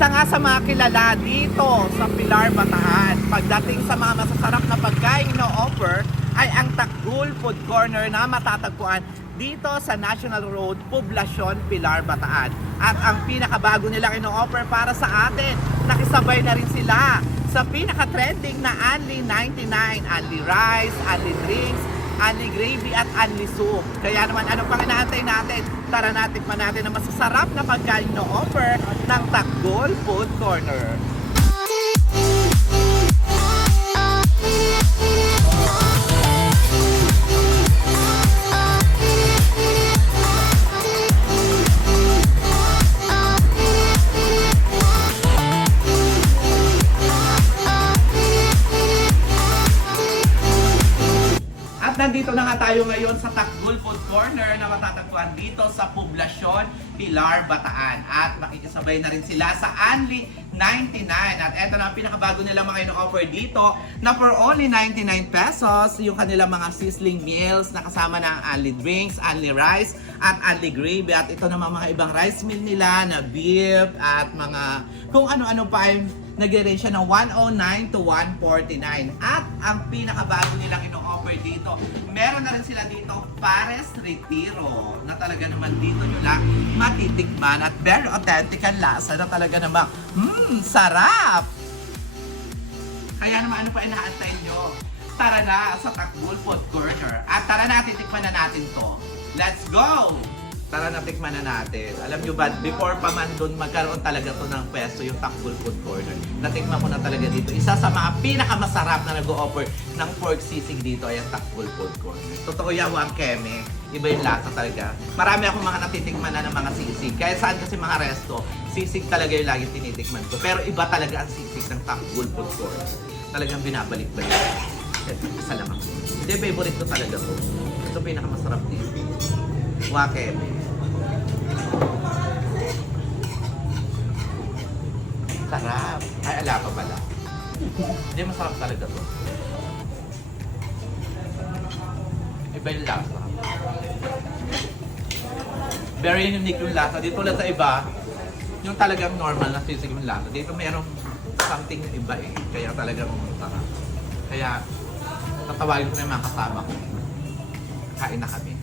Isa nga sa mga kilala dito sa Pilar, Bataan, pagdating sa mga masasarap na pagkain na offer ay ang Takgul Food Corner na matatagpuan dito sa National Road, Poblacion, Pilar, Bataan. At ang pinakabago nilang ino-offer para sa atin, nakisabay na rin sila sa pinaka-trending na Only 99, Only Rice, Only Drinks, Only Gravy at Only Soup. Kaya naman, ano pang inaantay natin? Tara natin pa natin ang masasarap na pagkain na offer ng Takgul Food Corner. Nandito na nga tayo ngayon sa Takgul Food Corner na matatagpuan dito sa Poblacion, Pilar, Bataan. At makikisabay na rin sila sa Only 99. At eto na ang pinakabago nila mga ino-offer dito na for only 99 pesos, yung kanilang mga sizzling meals na kasama ng Only Drinks, Only Rice, at Only Gravy. At ito naman mga ibang rice meal nila na beef at mga kung ano-ano pa ay nag-range siya ng 109 to 149. At ang pinakabago nilang ino-offer dito, meron na rin sila dito Pares Retiro na talaga naman dito nyo lang matitikman at very authentic ang lasa na talaga naman sarap! Kaya naman ano pa inaantay nyo? Tara na sa Takgul Food Corner at tara na titikman na natin to. Let's go! Tara na tikman na natin. Alam nyo ba, before pa man doon magkaroon talaga to ng pwesto yung Takgul Food Corner. Natikman ko na talaga dito. Isa sa mga pinakamasarap na nag-o-offer ng pork sisig dito ay ang Takgul Food Corner. Totoo yan, ang keme. Iba yung lasa talaga. Marami akong mga natitikman na ng mga sisig. Kaya saan kasi mga resto, sisig talaga yung lagi tinitikman ko. Pero iba talaga ang sisig ng Takgul Food Corner. Talagang binabalik-balik. Isa lang ako. Hindi, favorite ko talaga to. Ito pinakamasarap dito. Wakeme. Sarap. Ay, ala pa pala. Hindi, masarap talaga to. Iba yung lasa. Very unique yung lasa. Dito lang sa iba, yung talagang normal na sisig yung lasa. Dito mayroong something na iba eh. Kaya talagang sarap. Kaya, tatawagin ko na yung mga kasama ko. Kain na kami.